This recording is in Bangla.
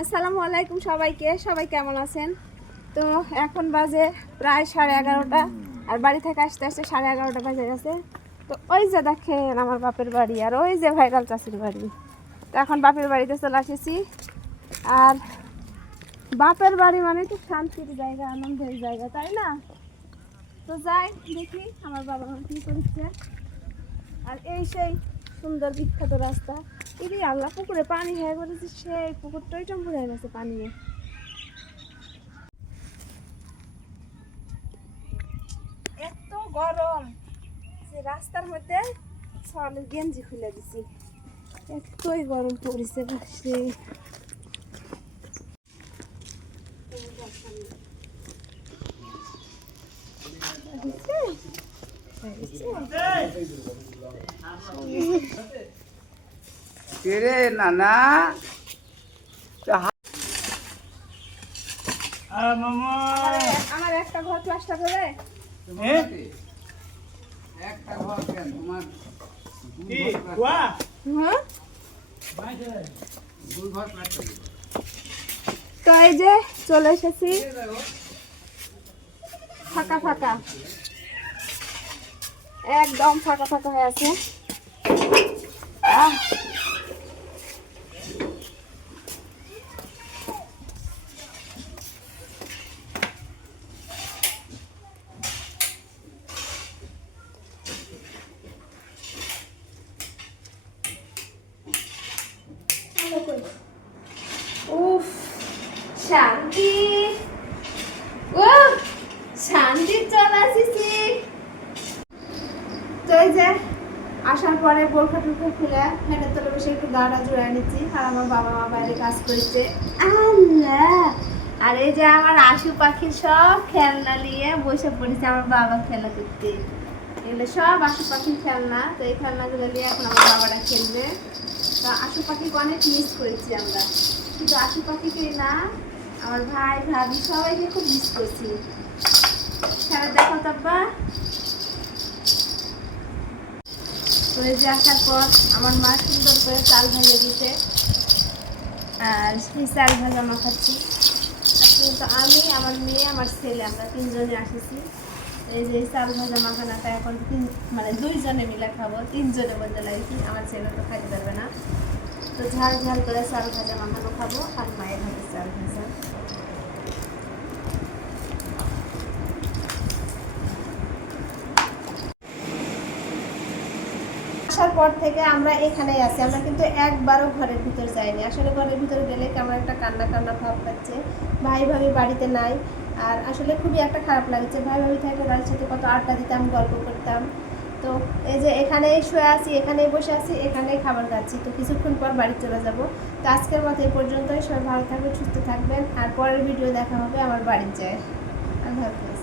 আসসালামু আলাইকুম সবাইকে। সবাই কেমন আছেন? তো এখন বাজে প্রায় সাড়ে এগারোটা। আর বাড়ি থেকে আসতে আসতে সাড়ে এগারোটা বাজে গেছে। তো ওই যে দেখেন আমার বাপের বাড়ি আর ওই যে ভাইরাল চাষির বাড়ি। তো এখন বাপের বাড়িতে চলে এসেছি। আর বাপের বাড়ি মানে তো শান্তির জায়গা, আনন্দের জায়গা, তাই না? তো যাই, দেখি আমার বাবা মা কী করছে। আর এই সেই সুন্দর বিখ্যাত রাস্তা। ইদি আল্লাহ, পুকুরে পানি হয়ে গেছে সেই পুকুরটাই টম্বুর হয়ে গেছে পানি। এত গরম যে রাস্তার মধ্যে সকালে গেঞ্জি খুলে দিছি। এতই গরম পড়েছে বাসে কেরে নানা? আমার একটা ঘর প্লাস্টার হবে? একটা ঘর কেন? তোমার হ্যাঁ? ঘর প্লাস্টার। তো এই যে চলে এসেছি। ফাঁকা ফাঁকা। একদম ফাঁকা ফাঁকা হয়ে আছে। আহ, শান্তি। ও, শান্তি চলে আসিছি তো যে, আসার পরে বোরখা টুকু খুলে ফ্যানের তলে বসে একটু গাটা জোড়া নিচ্ছি। আর আমার বাবা মা বাইরে কাজ করছে। আল্লাহ! যে আমার আশু পাখি সব খেলনা নিয়ে বসে পড়েছে আমার বাবা খেলা করতে। এগুলো সব আশু পাখির খেলনা। তো এই খেলনাগুলো নিয়ে এখন আমার বাবারা খেলবে। তো আশু পাখিকে অনেক মিস করেছি আমরা। শুধু আশু পাখিকে না আমার ভাই, ভাবি সবাইকে খুব মিস করছি। খেলা দেখো তাব্বা তো এই যে আসার পর আমার মা সুন্দর করে চাল ভেজে দিতে আর সেই চাল ভাজা মাখাচ্ছি। আর কিন্তু আমি, আমার মেয়ে, আমার ছেলে, আমরা তিনজনে আসেছি। এই যে চাল ভাজা মাখানাটা এখন তিন মানে দুইজনে মিলে খাব, তিনজনে বলতে লাগছি, আমার ছেলে তো খাইতে পারবে না। তো ঝাল ঝাল করে চাল ভাজা মাখানো খাব, আর মায়ের হাতে চাল ভাজা। আসার পর থেকে আমরা এখানেই আছি। আমরা কিন্তু একবারও ঘরের ভিতর যাইনি। আসলে ঘরের ভিতরে গেলে কেমন একটা কান্না কান্না ভাব পাচ্ছে ভাই ভাবি বাড়িতে নাই। আর আসলে খুবই একটা খারাপ লাগছে। ভাই ভাবি থাকলে তাদের সাথে কত আড্ডা দিতাম, গল্প করতাম। তো এই যে এখানেই শুয়ে আছি, এখানেই বসে আছি, এখানেই খাবার খাচ্ছি। তো কিছুক্ষণ পর বাড়ি চলে যাব। তো আজকের মতো এই পর্যন্তই। সবাই ভালো থাকবেন, সুস্থ থাকবেন। আর পরের ভিডিও দেখা হবে আমার বাড়ির যায় আল্লাহ হাফিজ।